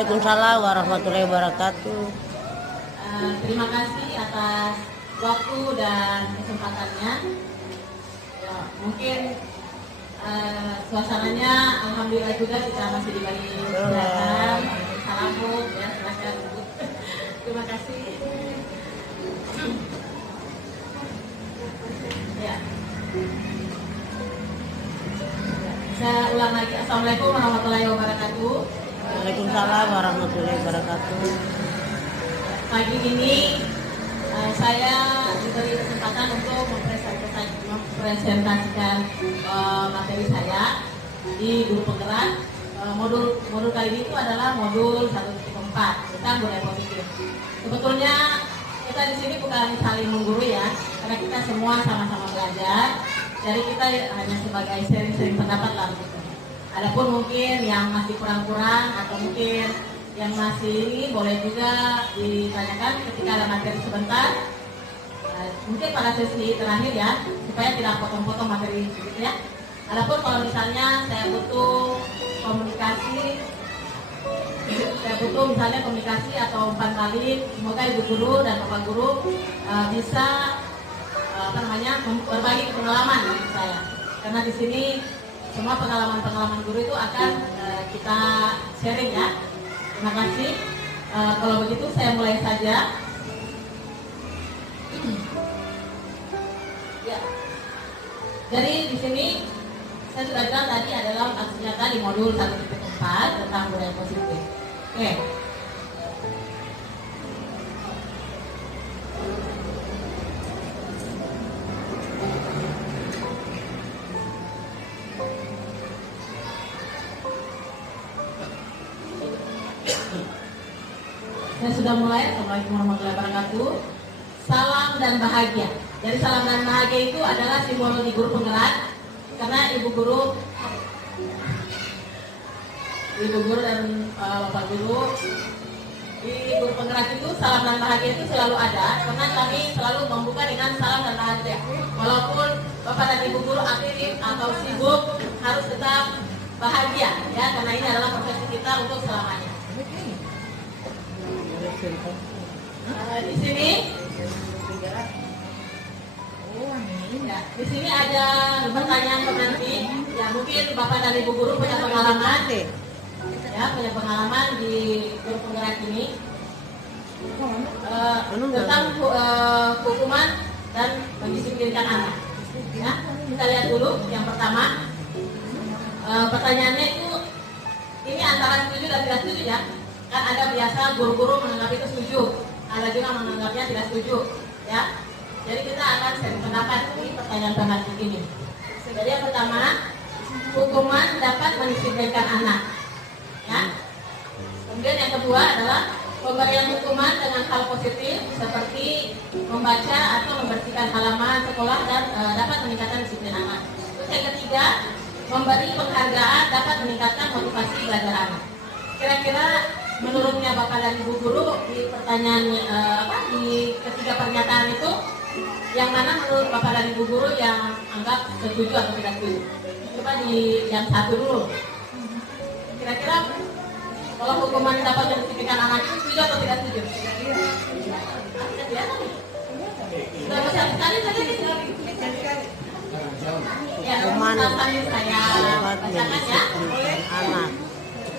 Waalaikumsalam warahmatullahi wabarakatuh. Terima kasih atas waktu dan kesempatannya. Ya, mungkin suasananya alhamdulillah juga kita masih diberi kesehatan. Salam ya, silakan. Terima kasih. Ya. Saya ulang lagi. Assalamualaikum warahmatullahi wabarakatuh. Waalaikumsalam warahmatullahi wabarakatuh. Pagi ini saya diberi kesempatan untuk mempresentasikan materi saya di guru penggerak. Modul kali ini itu adalah modul 1.4 tentang budaya positif. Sebetulnya kita di sini bukan saling menggurui ya, karena kita semua sama-sama belajar. Jadi kita hanya sebagai sharing-sharing pendapat lah gitu. Adapun mungkin yang masih kurang-kurang atau mungkin yang masih ini boleh juga ditanyakan ketika ada materi sebentar. Mungkin pada sesi terakhir ya, supaya tidak potong-potong materi gitu ya. Adapun kalau misalnya saya butuh komunikasi, atau umpan balik, semoga ibu guru dan bapak guru bisa berbagi pengalaman dengan saya. Karena di sini semua pengalaman guru itu akan kita sharing ya. Terima kasih. Kalau begitu saya mulai saja. Ya. Jadi di sini saya sudah bilang tadi adalah kasus nyata di modul 1.4 tentang budaya positif. Oke. Saya sudah mulai. Assalamualaikum warahmatullahi wabarakatuh. Salam dan bahagia. Jadi salam dan bahagia itu adalah simbol di guru penggerak. Karena ibu guru dan bapak guru di guru penggerak itu salam dan bahagia itu selalu ada. Karena kami selalu membuka dengan salam dan bahagia. Walaupun bapak dan ibu guru aktif atau sibuk, harus tetap bahagia ya. Karena ini adalah profesi kita untuk selamanya. Di sini ya, di sini ada pertanyaan nanti. Ya, mungkin bapak dan ibu guru punya pengalaman, di guru penggerak ini tentang hukuman dan mendisiplinkan anak. Ya, kita lihat dulu yang pertama. Pertanyaannya itu ini antara setuju dan tidak setuju ya. Kan ada biasa guru-guru menganggap itu setuju, ada juga menganggapnya tidak setuju ya. Jadi kita akan sharing pendapat di pertanyaan pendapat ini. Jadi yang pertama, hukuman dapat mendisiplinkan anak ya. Kemudian yang kedua adalah pemberian hukuman dengan hal positif seperti membaca atau membersihkan halaman sekolah dan dapat meningkatkan disiplin anak. Terus yang ketiga, memberi penghargaan dapat meningkatkan motivasi belajar anak. Kira-kira menurutnya bapak dan ibu guru di pertanyaan di ketiga pernyataan itu, yang mana menurut bapak dan ibu guru yang anggap setuju atau tidak setuju? Coba di yang satu dulu. Kira-kira kalau hukuman dapat mendisiplinkan anak itu setuju atau tidak setuju? Sudah besar sekali tadi. Ya, Hukuman sambil saya bacakan ya. anak.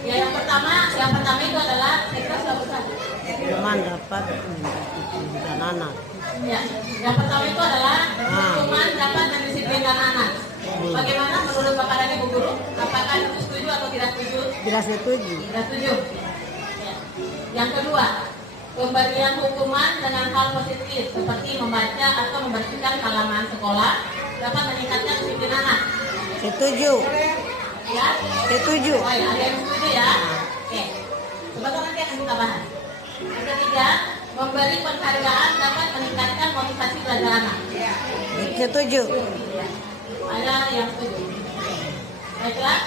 Ya, yang pertama itu adalah saya kira sudah besar. Hukuman dapat mendisiplinkan anak. Ya, yang pertama itu adalah hukuman dapat mendisiplinkan anak. Bagaimana menurut bapak dan ibu guru? Apakah itu setuju atau tidak setuju? Tidak setuju. Tidak setuju. Ya. Yang kedua, pemberian hukuman dengan hal positif seperti membaca atau membersihkan halaman sekolah dapat meningkatkan disiplin anak. Setuju. Ya? Setuju. Oh, ya, ada yang setuju ya? Oke. Sebentar nanti akan kita bahas. Yang ketiga, memberi penghargaan dapat meningkatkan motivasi belajar anak. Setuju. Ya. Ada yang setuju. Baiklah,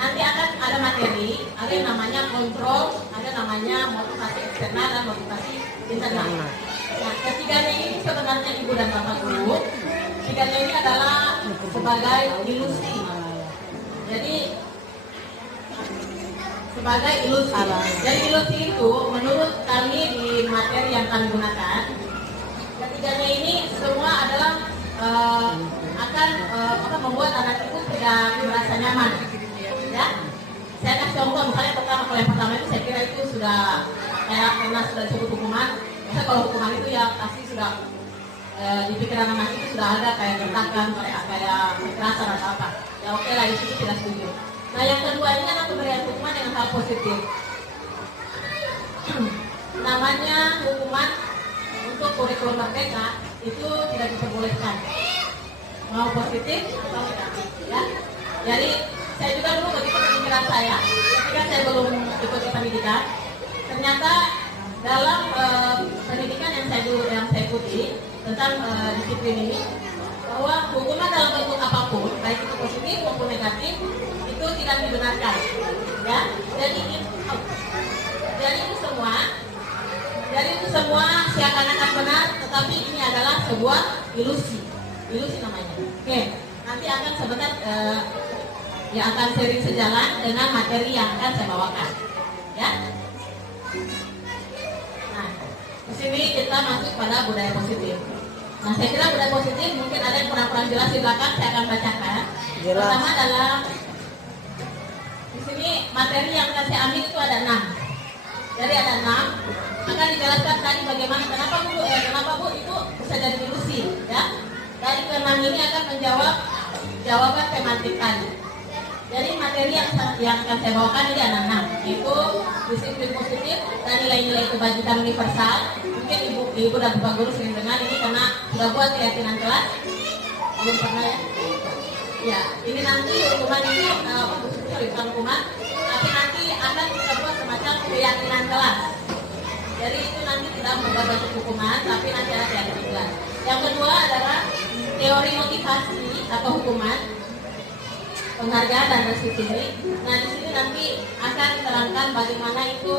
nanti akan ada materi, ada yang namanya kontrol, ada namanya motivasi eksternal dan motivasi internal. Nah, ketiganya ini sebenarnya ibu dan bapak guru, ketiganya ini adalah sebagai ilusi. Jadi sebagai ilusi. Jadi ilusi itu menurut kami di materi yang kami gunakan, ketiganya ini semua adalah akan membuat anak itu tidak merasa nyaman. Ya, saya kasih contoh misalnya kalau yang pertama itu saya kira itu sudah karena sudah disebut hukuman. Biasanya kalau hukuman itu ya pasti sudah di pikiran anak itu sudah ada kayak gertakan, kayak kekerasan atau apa. Ya oke lah, itu tidak setuju. Nah yang kedua ini adalah pemberian hukuman dengan hal positif. Namanya hukuman untuk kurikulum merdeka itu tidak diperbolehkan, mau positif atau negatif, ya. Jadi saya juga dulu begitu pemikiran saya ketika saya belum ikuti pendidikan. Ternyata dalam pendidikan yang saya ikuti tentang disiplin ini, bahwa hukuman dalam bentuk apapun, baik itu positif maupun negatif, itu tidak dibenarkan, ya. Jadi itu semua seakan-akan benar, tetapi ini adalah sebuah ilusi namanya. Oke, nanti akan sebentar yang akan sering sejalan dengan materi yang akan saya bawakan, ya. Nah, di sini kita masuk pada budaya positif. Nah, saya kira budaya positif mungkin ada yang kurang jelas di belakang, saya akan bacakan. Pertama adalah di sini materi yang akan saya ambil itu ada 6. Jadi ada 6. Akan dijelaskan tadi bagaimana kenapa Bu itu bisa jadi ilusi, ya. Dari ke-6 ini akan menjawab jawaban tematik tadi. Jadi materi yang akan saya bawakan ini ada 6, yaitu disiplin positif dan nilai-nilai kebajikan universal. Mungkin ibu dan bapak guru sering dengar ini karena sudah buat keyakinan kelas. Belum pernah ya? Ya, ini nanti hukuman ini bukan hukuman, tapi nanti akan kita buat semacam keyakinan kelas. Jadi itu nanti tidak membentuk hukuman, tapi nanti ada keyakinan kelas. Yang kedua adalah teori motivasi atau hukuman, penghargaan dan restitusi. Nah di sini nanti akan diterangkan bagaimana itu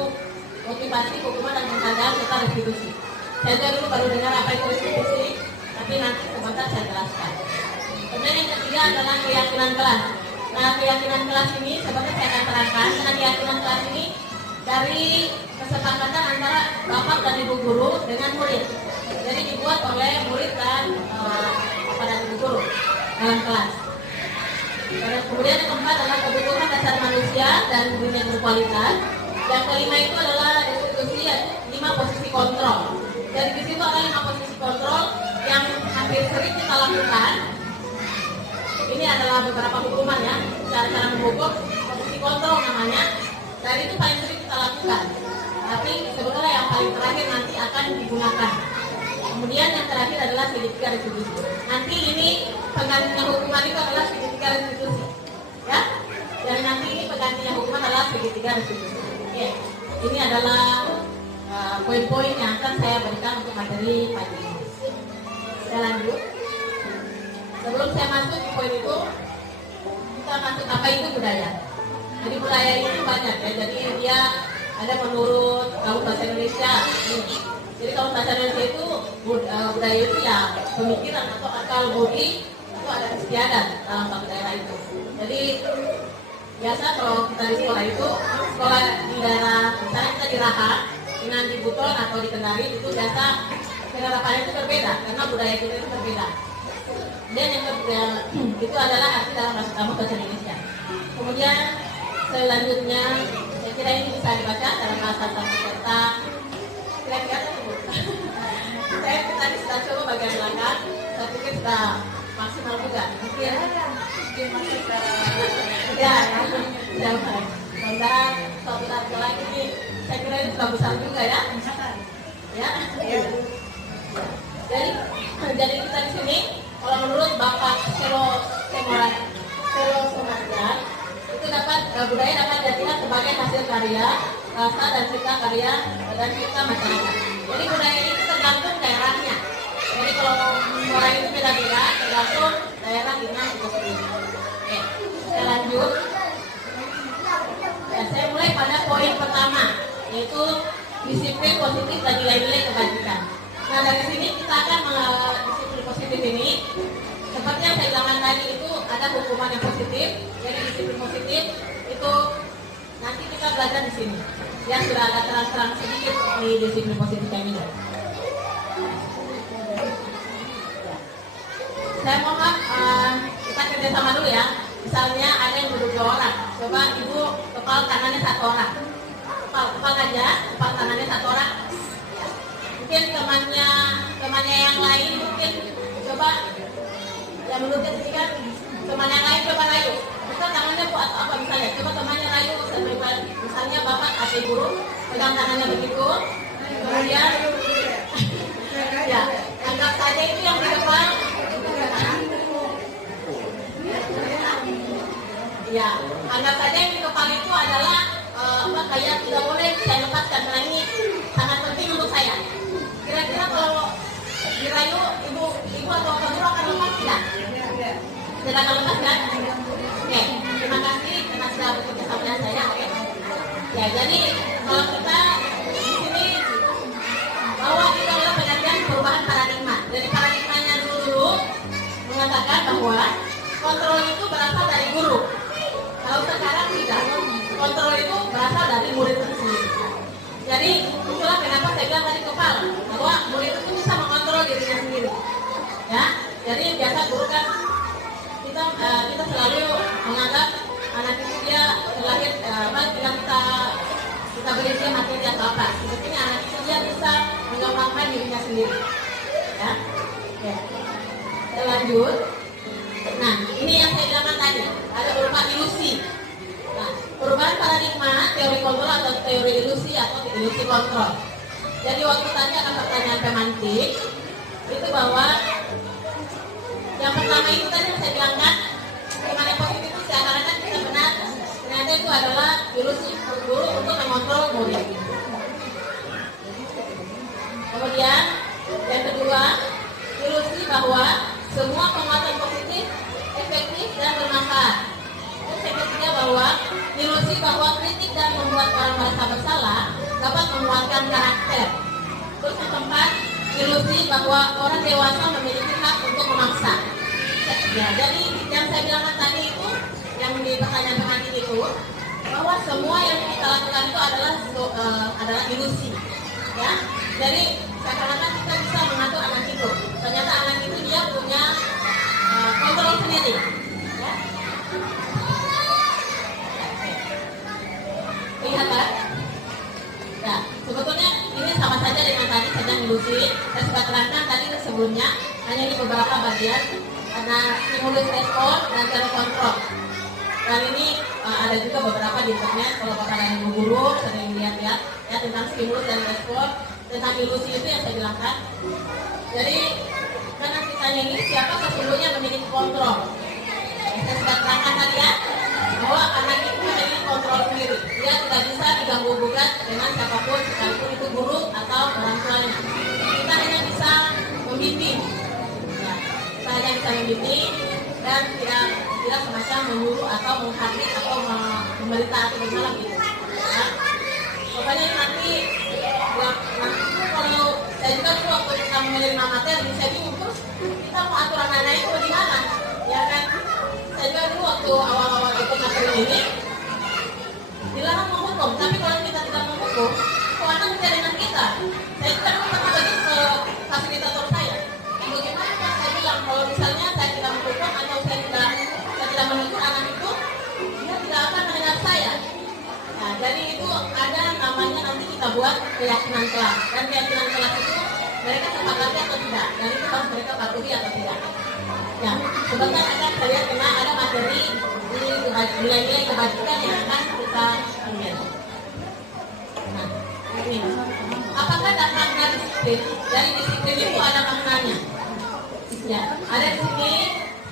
motivasi, hukuman dan penghargaan serta restitusi. Saya juga dulu baru dengar apa itu restitusi, tapi nanti sebentar saya jelaskan. Kemudian yang ketiga adalah keyakinan kelas. Nah keyakinan kelas ini sebenarnya saya akan terangkan karena keyakinan kelas ini dari kesepakatan antara bapak dan ibu guru dengan murid. Jadi dibuat oleh murid dan ibu guru dalam kelas. Dan kemudian yang keempat adalah kebutuhan dasar manusia dan dunia berkualitas. Yang kelima itu adalah restitusi 5 posisi kontrol. Jadi di situ ada 5 posisi kontrol yang hampir sering kita lakukan. Ini adalah beberapa hukuman ya, cara menghukum posisi kontrol namanya. Dan itu paling sering kita lakukan. Tapi sebenarnya yang paling terakhir nanti akan digunakan. Kemudian yang terakhir adalah segitiga restitusi. Nanti ini penggantinya hukuman itu adalah segitiga restitusi, ya. Dan nanti ini penggantinya hukuman adalah segitiga restitusi. Oke, ini adalah poin-poin yang akan saya berikan untuk materi pagi ini. Saya lanjut. Sebelum saya masuk ke poin itu, kita masuk apa itu budaya. Jadi budaya itu banyak ya. Jadi dia ada menurut Kamus Bahasa Indonesia. Jadi kalau bahasa Indonesia itu budaya itu ya pemikiran atau akal budi itu ada istiadat dalam satu daerah itu. Jadi biasa kalau kita di sekolah di daerah misalnya kita di Raha dengan di Buton atau di Kendari itu biasa penerapannya itu berbeda karena budaya kita itu berbeda. Dan yang kedua itu adalah arti dalam bahasa Kamus Bahasa Indonesia. Kemudian selanjutnya saya kira ini bisa dibaca dalam bahasa Sanskerta. Kira-kira saya tadi sudah coba bagian belakang, saya pikir sudah maksimal juga. Mungkin ya, sebentar suatu saat lagi ini, saya kira ini sudah besar juga ya. Ya. Jadi kita di sini, kalau menurut Bapak Selo Somarjan, itu budaya dapat diartikan sebagai hasil karya, rasa dan cipta karya dan cipta masyarakat. Jadi budaya ini tergantung daerahnya. Jadi kalau orang itu beda-beda, tergantung daerah di mana itu sendiri. Oke, saya lanjut. Ya, saya mulai pada poin pertama, yaitu disiplin positif dan nilai-nilai kebajikan. Nah dari sini kita akan disiplin positif ini, seperti yang saya bilangkan tadi itu ada hukuman yang positif. Jadi disiplin positif itu nanti kita belajar di sini. Ya sudah ada terang-terang sedikit di disiplin positif ini. Saya mohon kita kerjasama dulu ya. Misalnya ada yang duduk 2 orang. Coba ibu kepal kanannya 1 orang. Kepal aja, kepal kanannya 1 orang. Mungkin temannya yang lain mungkin coba yang menurutnya sih kan teman yang lain coba rayu. Kita tangannya buat apa misalnya? Coba temannya rayu sampai misalnya bapak kasih guru pegang tangannya begitu. Kemudian ya anggap saja itu yang di depan. Ya, anggap saja yang di kepala itu adalah kayak tidak boleh saya lepaskan karena ini sangat penting untuk saya. Kira-kira kalau dirayu ibu atau guru akan lepas tidak? Tidak akan lepas kan? Oke, terima kasih karena sudah bekerja sama dengan saya. Oke. Ya, jadi kalau kita di sini bahwa itu adalah pengertian perubahan paradigma. Dari paradigmanya dulu mengatakan bahwa kontrol itu berasal dari guru. Kalau sekarang tidak, kontrol itu berasal dari murid itu sendiri. Jadi itulah kenapa saya bilang tadi kepala bahwa murid itu bisa mengontrol dirinya sendiri. Ya, jadi biasa guru kan kita selalu menganggap anak itu dia terlahir bila kita beri dia materi atau apa. Sebetulnya anak itu dia bisa mengembangkan dirinya sendiri. Ya, oke. Kita lanjut. Nah, ini yang saya bilang tadi, ada berupa ilusi. Nah, perubahan paradigma, teori kontrol atau teori ilusi atau ilusi kontrol. Jadi waktu tadi ada pertanyaan pemantik, itu bahwa yang pertama itu tadi yang saya bilang kan, bagaimana positif itu seakan-akan kita benar, ternyata itu adalah ilusi guru untuk mengontrol murid. Kemudian yang kedua, ilusi bahwa semua penguatan positif efektif dan bermanfaat. Terus yang ketiga bahwa ilusi bahwa kritik dan membuat orang merasa bersalah dapat menguatkan karakter. Terus yang keempat, ilusi bahwa orang dewasa memiliki hak untuk memaksa. Ya, jadi yang saya bilang tadi itu, yang di pertanyaan pemantik itu, bahwa semua yang kita lakukan itu adalah ilusi. Ya, jadi seakan-akan kita bisa mengatur anak itu. Ternyata anak itu dia punya kontrol sendiri. Ya. Lihat kan? Ya, sebetulnya ini sama saja dengan tadi saja ilusi. Saya sudah terangkan tadi sebelumnya, hanya di beberapa bagian ada stimulus respon dan cara kontrol. Dan ini ada juga beberapa di internet kalau bapak dan ibu guru sering lihat-lihat ya tentang stimulus dan respon, tentang ilusi itu yang saya bilangkan. Jadi karena kitanya ini siapa sesungguhnya memiliki kontrol. Saya sudah terangkan tadi ya bahwa anak itu memiliki kontrol sendiri. Dia tidak bisa diganggu gugat dengan siapapun, sekalipun itu guru atau orang tuanya. Kita hanya bisa membimbing. Ya, kita hanya bisa membimbing dan tidak semacam menyuruh atau menghardik atau memberitahu bersalah gitu. Ya. Pokoknya nanti kalau saya juga tuh waktu kita menerima materi saya bingung terus kita mau aturan anak itu bagaimana ya kan. Saya juga dulu waktu awal-awal ikut materi ini dilarang menghukum, tapi kalau kita tidak menghukum kok anak bisa dengan kita. Saya juga dulu pernah bagi ke fasilitator saya, bagaimana saya bilang kalau misalnya saya tidak menghukum atau saya tidak menegur anak itu dia tidak akan mendengar saya. Nah, jadi itu ada namanya nanti kita buat keyakinan kelas, dan keyakinan kelas itu mereka sepakati atau tidak, dan itu harus mereka patuhi atau tidak. Ya, sebentar akan saya kena ada materi di nilai-nilai kebajikan yang akan kita ambil. Nah, ini apakah makna disiplin? Dari disiplin itu ada maknanya. Ya, ada di sini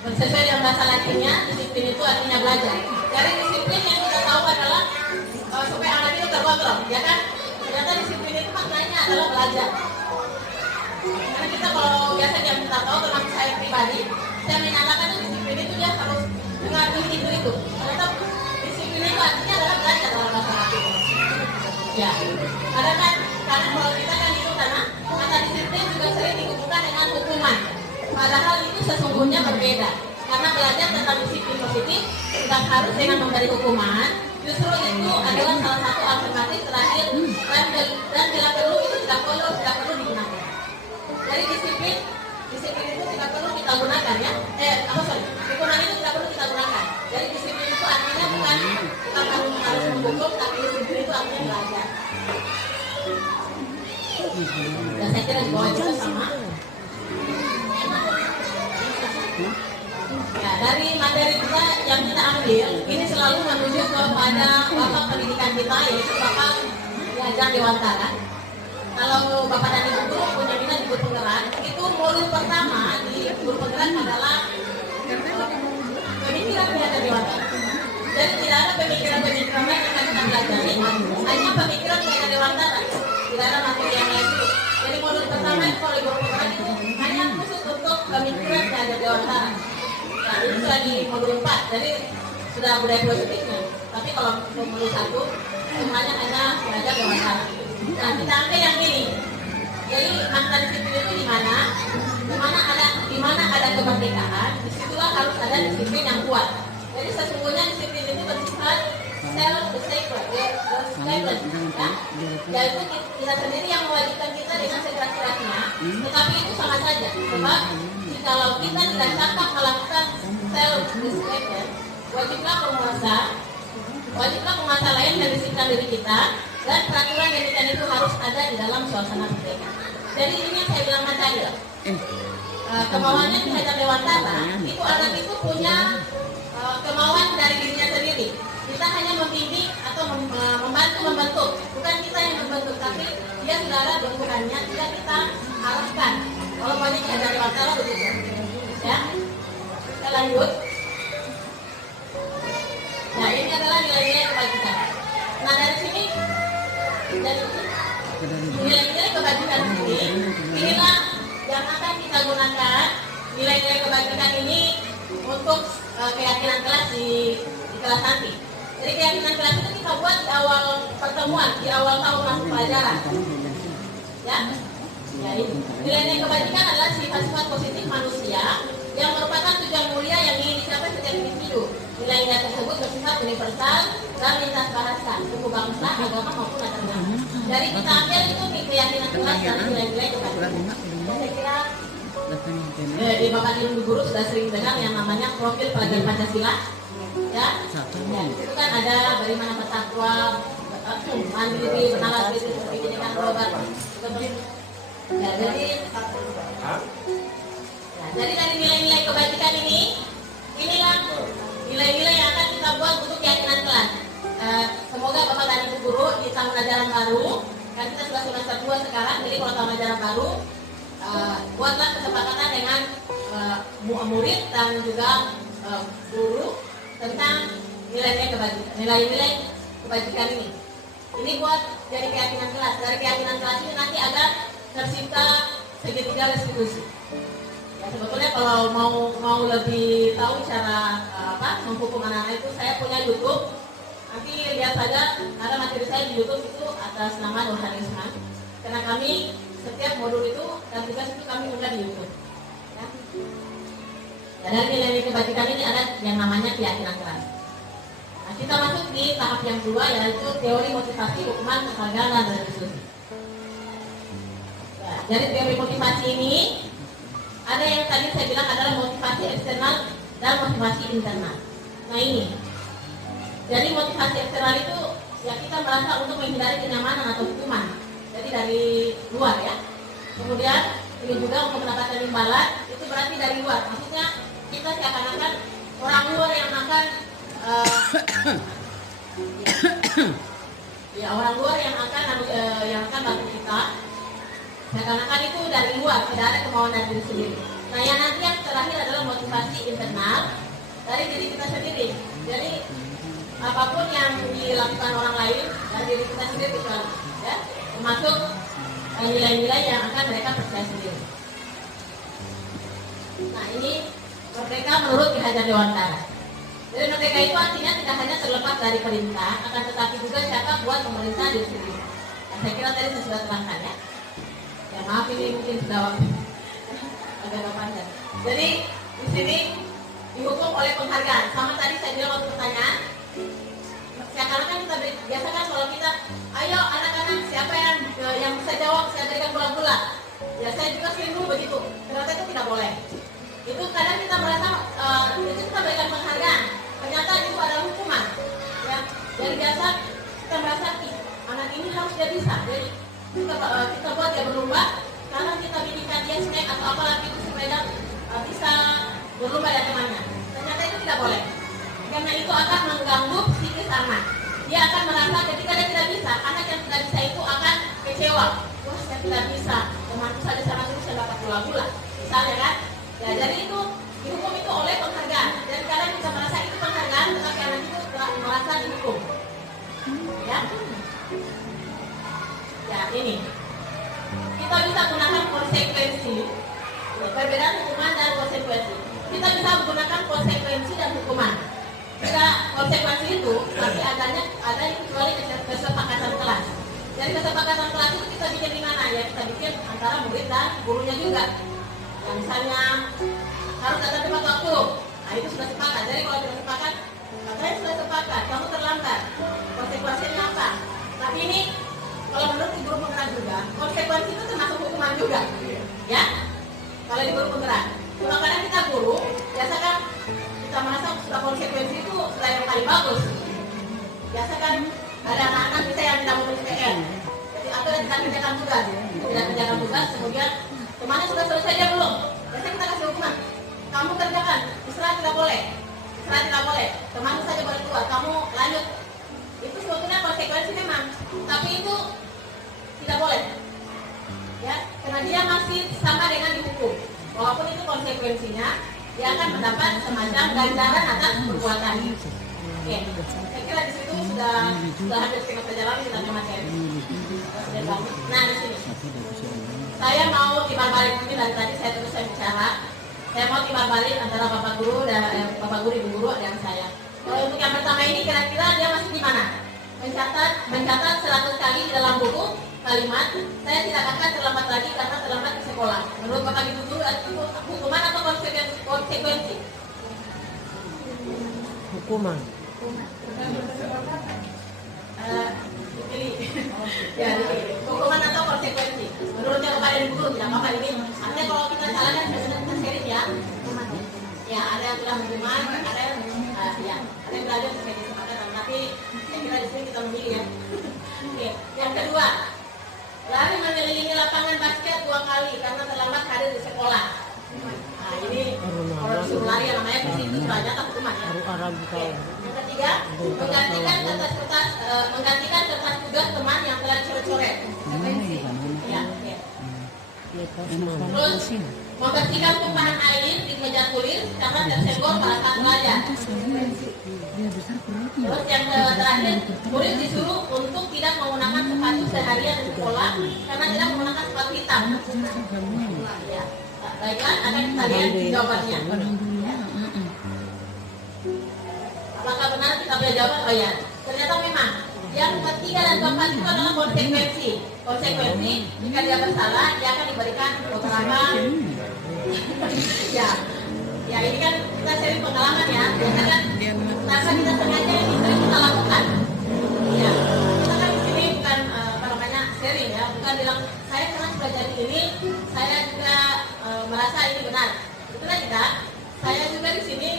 sesuai dengan bahasa Latinnya, disiplin itu artinya belajar. Dari disiplin yang kita tahu adalah supaya anak itu terkontrol, ya kan? Ternyata disiplin itu maknanya adalah belajar. Karena kita kalau biasa yang kita tahu termasuk saya pribadi, saya menyatakan disiplin itu dia harus mengakui itu. Ternyata disiplin itu artinya adalah belajar dalam bahasa Latin. Ya, karena kan kalau kita kan itu karena kata disiplin juga sering dihubungkan dengan hukuman. Padahal itu sesungguhnya berbeda. Karena belajar tentang disiplin positif tidak harus dengan memberi hukuman, justru itu adalah salah satu alternatif terakhir dan bila perlu itu tidak perlu digunakan. Jadi disiplin itu tidak perlu kita gunakan ya. Hukuman itu tidak perlu kita gunakan. Jadi disiplin itu artinya bukan harus menghukum, tapi disiplin itu artinya belajar. Dan saya kira di bawah itu sama. Ya, dari materi kita yang kita ambil, ini selalu menuju kepada bapak pendidikan kita, yaitu bapak diajar Dewantara. Kalau bapak dan ibu guru punya minat di guru penggerak, itu modul pertama di guru penggerak adalah pemikiran diajar Dewantara. Jadi tidak ada pemikiran-pemikiran lain yang kita pelajari, hanya pemikiran diajar Dewantara. Tidak ada materi yang lain itu. Jadi modul pertama itu kalau di guru penggerak itu hanya khusus untuk pemikiran diajar Dewantara. Nah, ini sudah di modul 4, jadi sudah budaya positifnya. Tapi kalau untuk modul 1, semuanya hanya belajar Dewantara. Nah, kita ambil yang ini. Jadi makna disiplin itu di mana ada kemerdekaan, disitulah harus ada disiplin yang kuat. Jadi sesungguhnya disiplin itu bersifat self-discipline, ya. Yaitu kita sendiri yang mewajibkan kita dengan sekeras-kerasnya, tetapi itu sama saja. Sebab kalau kita tidak cakap melakukan self-discipline, wajiblah penguasa lain mendisiplin diri kita, dan peraturan yang demikian itu harus ada di dalam suasana merdeka. Jadi ini yang saya bilang tadi, kemauannya diajar Dewantara, itu anak itu punya kemauan dari dirinya sendiri. Kita hanya membimbing atau membantu, bukan kita yang membentuk, tapi dia sudah ada bentukannya, tidak kita arahkan. Kalau banyak diajar Dewantara begitu, ya. Kita lanjut. Nah, ini adalah nilai-nilai kebajikan. Nah, dari sini, nilai-nilai kebajikan ini, inilah yang akan kita gunakan. Nilai-nilai kebajikan ini untuk keyakinan kelas di kelas nanti. Jadi keyakinan kelas itu kita buat di awal pertemuan, di awal tahun masuk pelajaran. Ya, ini nilai-nilai kebajikan adalah sifat-sifat positif manusia yang merupakan tujuan mulia yang ingin dicapai setiap individu. Nilai-nilai tersebut bersifat universal dan lintas bahasa, suku bangsa, agama maupun latar belakang. Jadi kita ambil itu di keyakinan kelas dan nilai-nilai kebajikan. Saya kira di bapak ibu guru sudah sering dengar yang namanya profil pelajar Pancasila. Ya, itu kan ada bagaimana bertakwa, mandiri, bernalar diri, berpendidikan berobat. Ya, jadi dari nilai-nilai kebajikan ini, inilah nilai-nilai yang akan kita buat untuk keyakinan kelas. Semoga bapak dan ibu guru di tahun ajaran baru, kan kita sudah semester 2 sekarang, jadi kalau tahun ajaran baru, buatlah kesepakatan dengan murid dan juga guru tentang nilai-nilai kebajikan ini. Ini buat jadi keyakinan kelas. Dari keyakinan kelas ini nanti ada tercipta segitiga restitusi. Ya, sebetulnya kalau mau lebih tahu cara menghukum anak-anak itu, saya punya YouTube. Nanti lihat saja, ada materi saya di YouTube itu atas nama Nurhani Usman. Karena kami setiap modul itu dan tugas itu kami unggah di YouTube. Ya. Ya, dari nilai kebajikan ini ada yang namanya keyakinan kelas. Nah, kita masuk di tahap yang kedua, yaitu teori motivasi, hukuman, penghargaan, dan restitusi. Ya, dari teori motivasi ini ada yang tadi saya bilang adalah motivasi eksternal dan motivasi internal. Nah ini, jadi motivasi eksternal itu ya kita merasa untuk menghindari kenyamanan atau hukuman. Jadi dari luar ya. Kemudian ini juga untuk mendapatkan imbalan, itu berarti dari luar. Maksudnya kita seakan-akan orang luar yang akan orang luar yang akan bantu kita. Seakan-akan itu dari luar, tidak ada kemauan dari diri sendiri. Nah, yang nanti yang terakhir adalah motivasi internal dari diri kita sendiri. Jadi apapun yang dilakukan orang lain dari diri kita sendiri selalu, ya, termasuk nilai-nilai yang akan mereka percaya sendiri. Nah, ini merdeka menurut Ki Hajar Dewantara. Jadi merdeka itu artinya tidak hanya terlepas dari perintah, akan tetapi juga siapa buat pemerintah diri sendiri. Nah, saya kira tadi saya sudah terangkan ya. Ya maaf ini mungkin sudah waktu agak panjang. Jadi di sini dihukum oleh penghargaan. Sama tadi saya bilang waktu pertanyaan, karena kan kita biasa kan kalau kita, ayo anak-anak siapa yang bisa jawab, saya berikan bola-bola. Ya saya juga sering dulu begitu. Ternyata itu tidak boleh. Itu kadang kita merasa itu kita berikan penghargaan. Ternyata itu adalah hukuman. Ya, dari biasa kita merasa anak ini harus dia bisa. Jadi kita buat dia berlomba karena kita bikinkan dia snack atau apalah itu supaya dia bisa berlomba dengan temannya. Ternyata itu tidak boleh. Karena itu akan mengganggu psikis anak. Dia akan merasa ketika dia tidak bisa, anak yang tidak bisa itu akan kecewa. Wah, saya tidak bisa. Temanku saja sama dulu saya dapat bola-bola. Misalnya kan? Ya, jadi itu dihukum itu oleh penghargaan. Dan kadang kita merasa itu penghargaan, tetapi anak itu merasa dihukum. Ya. Ya, ini. Kita bisa gunakan konsekuensi. Perbedaan hukuman dan konsekuensi. Kita bisa menggunakan konsekuensi dan hukuman. Jika konsekuensi itu nanti ada yang kecuali kesepakatan kelas. Dari kesepakatan kelas itu kita bikin di mana ya? Kita bikin antara murid dan gurunya juga. Ya, misalnya harus datang tepat waktu. Nah itu sudah sepakat. Jadi kalau tidak sepakat, katanya sudah sepakat. Kamu terlambat. Konsekuensinya apa? Tapi ini kalau menurut guru penggerak juga, konsekuensi itu termasuk hukuman juga. Ya? Kalau di guru penggerak. Kalau kadang kita guru, biasa kan kita merasa sudah konsekuensi itu sudah yang paling bagus. Biasa kan ada anak-anak kita yang tidak memenuhi PR, atau yang tidak kerjakan tugas, kemudian temannya sudah selesai dia belum. Biasanya kita kasih hukuman, kamu kerjakan, istirahat tidak boleh, temanmu saja boleh keluar, kamu lanjut. Itu sebetulnya konsekuensi memang, tapi itu tidak boleh. Ya, karena dia masih sama dengan dihukum. Walaupun itu konsekuensinya, dia akan mendapat semacam ganjaran atas perbuatan. Oke, saya kira di situ sudah hampir setengah perjalanan kita ke materi. Nah di sini, saya mau timbal balik mungkin dari tadi saya terus bicara. Saya mau timbal balik antara bapak guru dan ibu guru dan saya. Kalau untuk yang pertama ini kira-kira dia masih di mana? Mencatat 100 kali di dalam buku kalimat. Saya tidak akan terlambat lagi karena terlambat di sekolah. Menurut bapak ibu guru itu hukuman atau konsekuensi? Hukuman. Ya, hukuman atau konsekuensi. Menurutnya kepada ibu guru tidak apa-apa ini. Artinya kalau kita salahkan kita serius ya. Ya, ada yang sudah menerima, ada yang belajar sebagai kesepakatan. Tapi saya kira di sini kita memilih ya. Oke, yang kedua, lari mengelilingi lapangan basket 2 kali karena terlambat hadir di sekolah. Nah, ini kalau disuruh lari yang namanya di situ banyak hukuman ya. Oke. Yang ketiga, menggantikan kertas tugas teman yang telah dicoret-coret. Ya, oke. Terus membersihkan tumpahan air di meja tulis karena tersenggol pada saat belajar. Terus yang terakhir, murid disuruh untuk tidak menggunakan sepatu seharian di sekolah karena tidak menggunakan sepatu hitam. Ya. Baiklah, akan kita lihat jawabannya. Ya. Apakah benar kita punya jawaban? Oh ya, ternyata memang yang ketiga dan keempat itu adalah konsekuensi. Konsekuensi jika dia bersalah, dia akan diberikan beberapa. Ya ini kan kita sharing pengalaman ya. Biasanya kan tanpa kita sengaja ini sering kita lakukan. Ya, kita kan di sini bukan sharing ya, bukan bilang saya karena sudah jadi ini, saya juga merasa ini benar. Itulah tidak. Saya juga di sini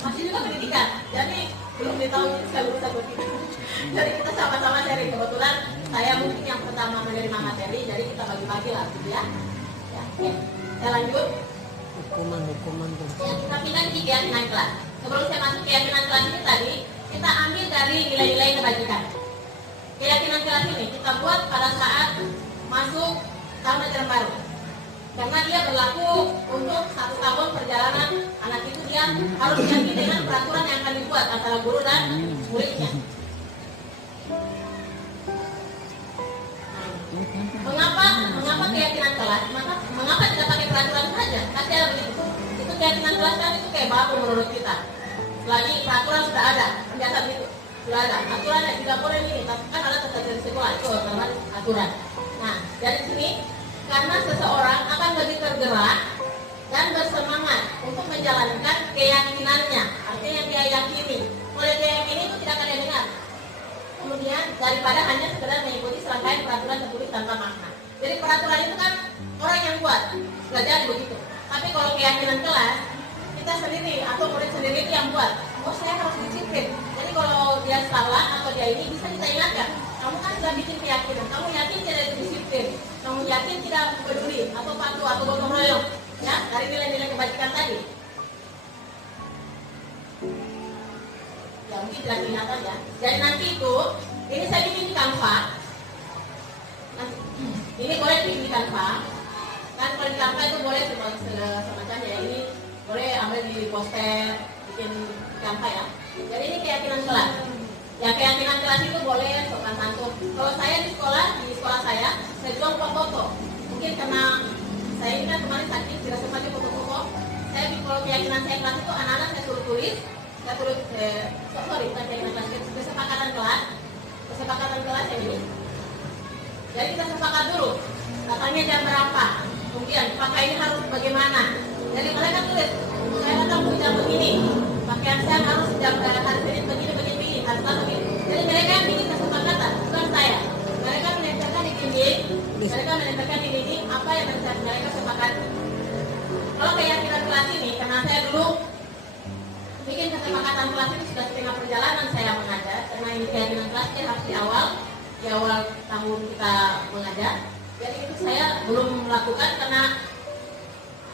masih juga pendidikan, jadi belum ditahu seluruh kita. Jadi kita sama-sama sharing. Kebetulan saya mungkin yang pertama menerima materi, jadi kita bagi-bagi lah, gitu ya. Ya, oke. Saya lanjut. Hukuman. Ya, kita pindah ke keyakinan kelas. Sebelum saya masuk keyakinan kelas ini tadi, kita ambil dari nilai-nilai kebajikan. Keyakinan kelas ini kita buat pada saat masuk tahun ajaran baru. Karena dia berlaku untuk 1 tahun perjalanan anak itu, dia harus diganti dengan peraturan yang akan dibuat antara guru dan muridnya. Mengapa keyakinan kelas? Mengapa tidak pakai peraturan saja? Pasti ada begitu. Itu keyakinan kelas kan itu kayak baku menurut kita. Lagi peraturan sudah ada, penjelasan itu sudah ada. Aturan yang tidak boleh ini, tapi kan ada tata cara sekolah itu aturan. Nah, dari sini karena seseorang akan lebih tergerak dan bersemangat untuk menjalankan keyakinannya, artinya yang dia yakini. Kalau dia yakini itu tidak akan dia dengar. buat, belajar begitu. Tapi kalau keyakinan kelas, kita sendiri atau murid sendiri itu yang buat. Oh, saya harus disiplin. Jadi kalau dia salah atau dia ini bisa kita ingatkan. Kamu kan sudah bikin keyakinan, kamu yakin tidak disiplin, kamu yakin tidak peduli atau patuh atau gotong royong, ya dari nilai-nilai kebajikan tadi. Ya mungkin tidak kelihatan ya. Jadi nanti itu, ini saya bikin di Canva. Ini boleh bikin di Canva. Kan kalau di Canva itu boleh semacamnya ya. Ini boleh ambil di poster, bikin Canva ya. Jadi ini keyakinan kelas. Ya keyakinan kelas itu boleh sopan santun. Kalau saya di sekolah saya juga lupa foto. Mungkin karena saya ini kan kemarin sakit, tidak sempat foto-foto. Saya kalau keyakinan saya kelas itu anak-anak saya suruh tulis. Saya tulis, bukan keyakinan kelas, kesepakatan kelas yang ini. Jadi kita sepakat dulu. Katanya jam berapa? Kemudian pakai ini harus bagaimana? Jadi mereka tulis, saya datang jam begini. Pakaian saya harus jam hari Senin begini, harus begini. Jadi mereka yang bikin kesepakatan, bukan saya. Mereka menempelkan di dinding, apa yang mereka sepakat. Kalau keyakinan kelas ini, karena saya dulu bikin kesepakatan kelas ini sudah setengah perjalanan saya mengajar, karena ini keyakinan kelas ini harus di awal tahun kita mengajar. Jadi itu saya belum melakukan karena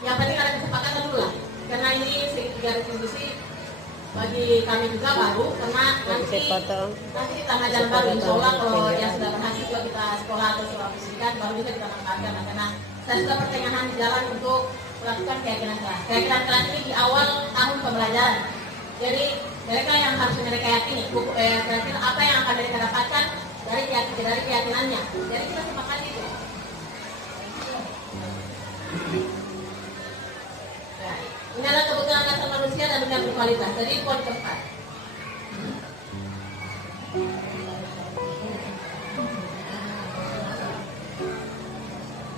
yang penting ada kesepakatan dulu lah. Karena ini segitiga retribusi bagi kami juga baru, karena nanti kita ngajar baru, insya Allah kalau yang sudah berhasil juga kita sekolah atau sekolah pendidikan baru juga kita manfaatkan. Karena saya sudah pertengahan di jalan untuk melakukan keyakinan kelas. Keyakinan kelas ini di awal tahun pembelajaran. Jadi mereka yang harus mereka yakini, kira-kira apa yang akan mereka dapatkan dari keyakinannya. Jadi kita sepakat itu. Ini adalah kebutuhan dasar manusia dan benda berkualitas. Jadi poin keempat.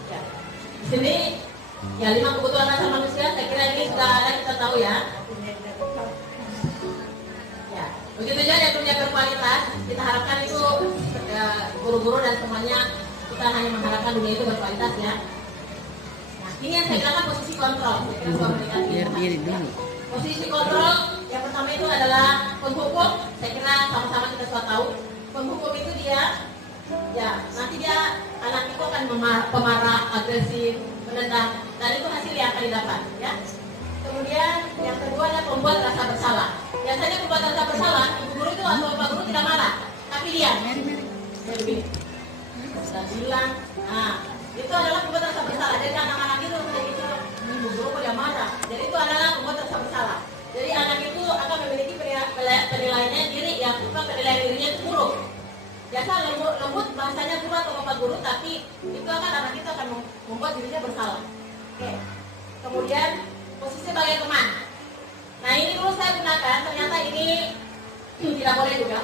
Ya. Di sini ya 5 kebutuhan dasar manusia. Saya kira ini sudah ada, kita tahu ya. Ya, begitu saja yang punya berkualitas. Kita harapkan itu guru-guru dan semuanya kita hanya mengharapkan dunia itu berkualitas ya. Ini yang saya katakan posisi kontrol. Posisi kontrol yang pertama itu adalah penghukum. Saya kira sama-sama kita sudah tahu. Penghukum itu dia, ya nanti dia anak itu akan pemarah, agresif, menendang, dan itu hasil yang akan didapat. Ya. Kemudian yang kedua adalah pembuat rasa bersalah. Biasanya pembuat rasa bersalah, ibu guru itu atau bapak guru tidak marah, tapi dia begini. Saya bilang, nah itu adalah pembuat rasa bersalah. Jadi anak-anak itu ibu guru dia marah. Jadi itu adalah pembuat rasa bersalah. Jadi anak itu akan memiliki penilaiannya diri yang penilaian dirinya itu buruk. Biasa lembut bahasanya guru atau bapak guru, tapi itu akan anak itu akan membuat dirinya bersalah. Oke. Kemudian posisi sebagai teman. Nah ini dulu saya gunakan, ternyata ini tidak boleh juga.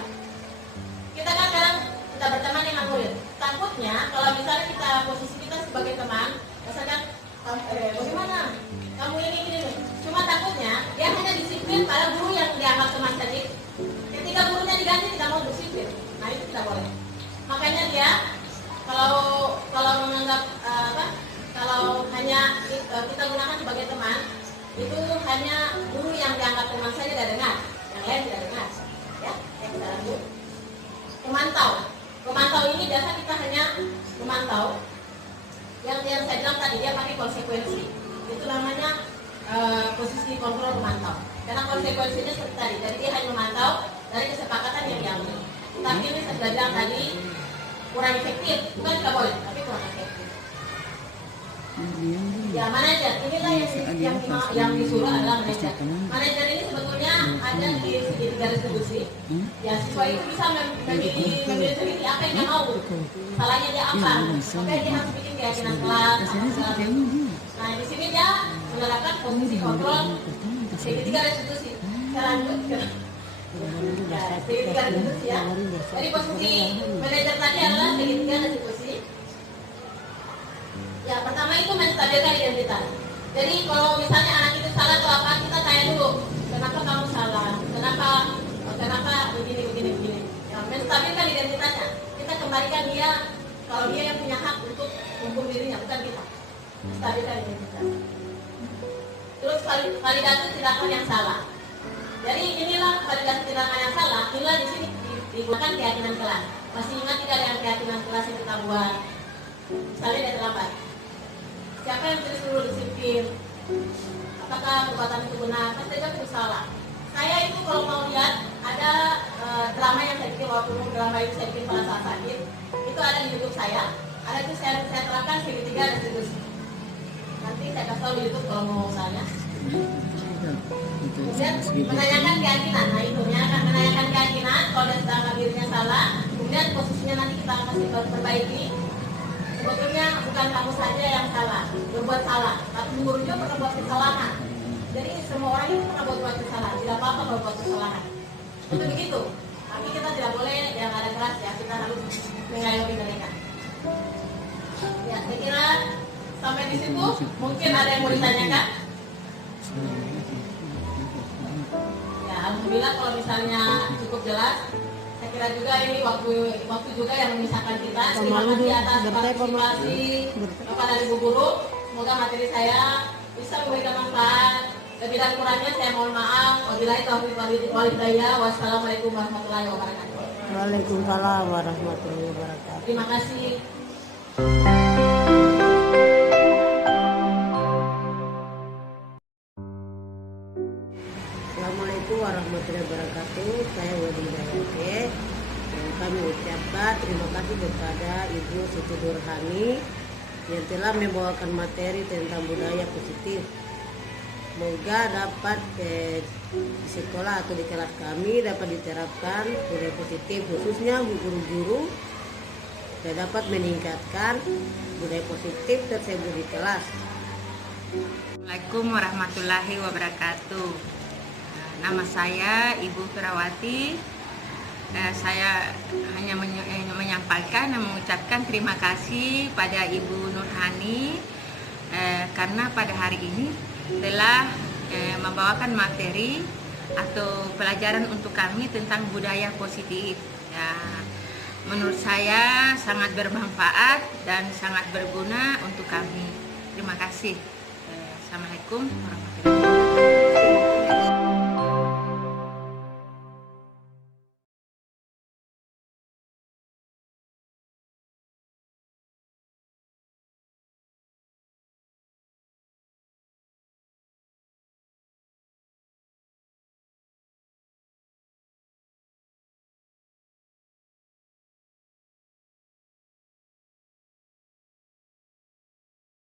Kita kan kadang kita berteman dengan murid. Takutnya kalau misalnya kita posisi kita sebagai teman, misalkan bagaimana kamu ini. Cuma takutnya dia hanya disiplin pada guru yang dianggap teman saja. Ketika gurunya diganti tidak mau disiplin. Nah itu tidak boleh. Makanya dia kalau menganggap kalau hanya kita gunakan sebagai teman, itu hanya guru yang dianggap teman saja tidak dengar, yang lain tidak dengar. Ya, kita lanjut. Pemantau ini biasa kita hanya memantau. Yang saya bilang tadi dia pakai konsekuensi. Itu namanya posisi kontrol pemantau. Karena konsekuensinya seperti tadi. Jadi dia hanya memantau dari kesepakatan yang diambil. Tapi ini saya sudah bilang tadi kurang efektif. Bukan tidak boleh, tapi kurang efektif. Ya manajer, inilah yang disuruh adalah manajer. Manajer ini sebetulnya ada di segitiga distribusi. Ya siswa itu bisa memilih sendiri apa yang dia mau. Salahnya dia apa? Makanya dia harus bikin keyakinan kelas. Nah di sini dia menerapkan posisi kontrol segitiga distribusi. Saya lanjut ke segitiga distribusi ya. Jadi posisi manajer tadi adalah segitiga distribusi. Ya pertama itu menstabilkan identitas. Jadi kalau misalnya anak itu salah atau apa, kita tanya dulu, kenapa kamu salah, kenapa begini. Ya, menstabilkan identitasnya. Kita kembalikan dia, kalau dia yang punya hak untuk menghukum dirinya, bukan kita. menstabilkan identitas. Terus validasi tindakan yang salah. Jadi inilah validasi tindakan yang salah. Inilah di sini digunakan keyakinan kelas. Masih ingat tidak dengan keyakinan kelas yang kita buat? Misalnya dia terlambat. Siapa yang tulis dulu disiplin? Apakah perbuatan itu benar? Pasti dia itu salah. Saya itu kalau mau lihat ada drama yang saya bikin waktu drama itu saya bikin pada saat sakit. Itu ada di YouTube saya. Ada itu saya terapkan segitiga restitusi. Nanti saya kasih tahu di YouTube kalau mau saya. Kemudian menanyakan keyakinan. Nah itu menanyakan keyakinan. Kalau dia sedang dirinya salah, kemudian posisinya nanti kita kasih perbaiki. Sebetulnya bukan kamu saja yang salah, berbuat salah, tapi guru juga pernah buat kesalahan. Jadi semua orang itu pernah buat kesalahan, tidak apa-apa kalau buat kesalahan. Itu begitu. Tapi kita tidak boleh yang ada keras ya, kita harus mengayomi mereka. Ya, saya kira sampai di situ mungkin ada yang mau ditanyakan. Ya, alhamdulillah kalau misalnya cukup jelas. Saya kira juga ini waktu juga yang memisahkan kita. Terima kasih atas partisipasi kepada Ibu Guru. Semoga materi saya bisa memberikan manfaat. Lebih dan kurangnya saya mohon maaf. Wabillahi taufiq wal hidayah. Wassalamualaikum warahmatullahi wabarakatuh. Waalaikumsalam warahmatullahi wabarakatuh. Terima kasih. Assalamualaikum warahmatullahi wabarakatuh. Saya Wadi Dayake. Kami ucapkan terima kasih kepada Ibu Siti Nurhani yang telah membawakan materi tentang budaya positif. Semoga dapat di sekolah atau di kelas kami dapat diterapkan budaya positif, khususnya guru-guru dan dapat meningkatkan budaya positif tersebut di kelas. Assalamualaikum warahmatullahi wabarakatuh. Nama saya Ibu Firawati. Saya hanya menyampaikan dan mengucapkan terima kasih pada Ibu Nurhani karena pada hari ini telah membawakan materi atau pelajaran untuk kami tentang budaya positif. Ya, menurut saya sangat bermanfaat dan sangat berguna untuk kami. Terima kasih. Assalamualaikum warahmatullahi wabarakatuh.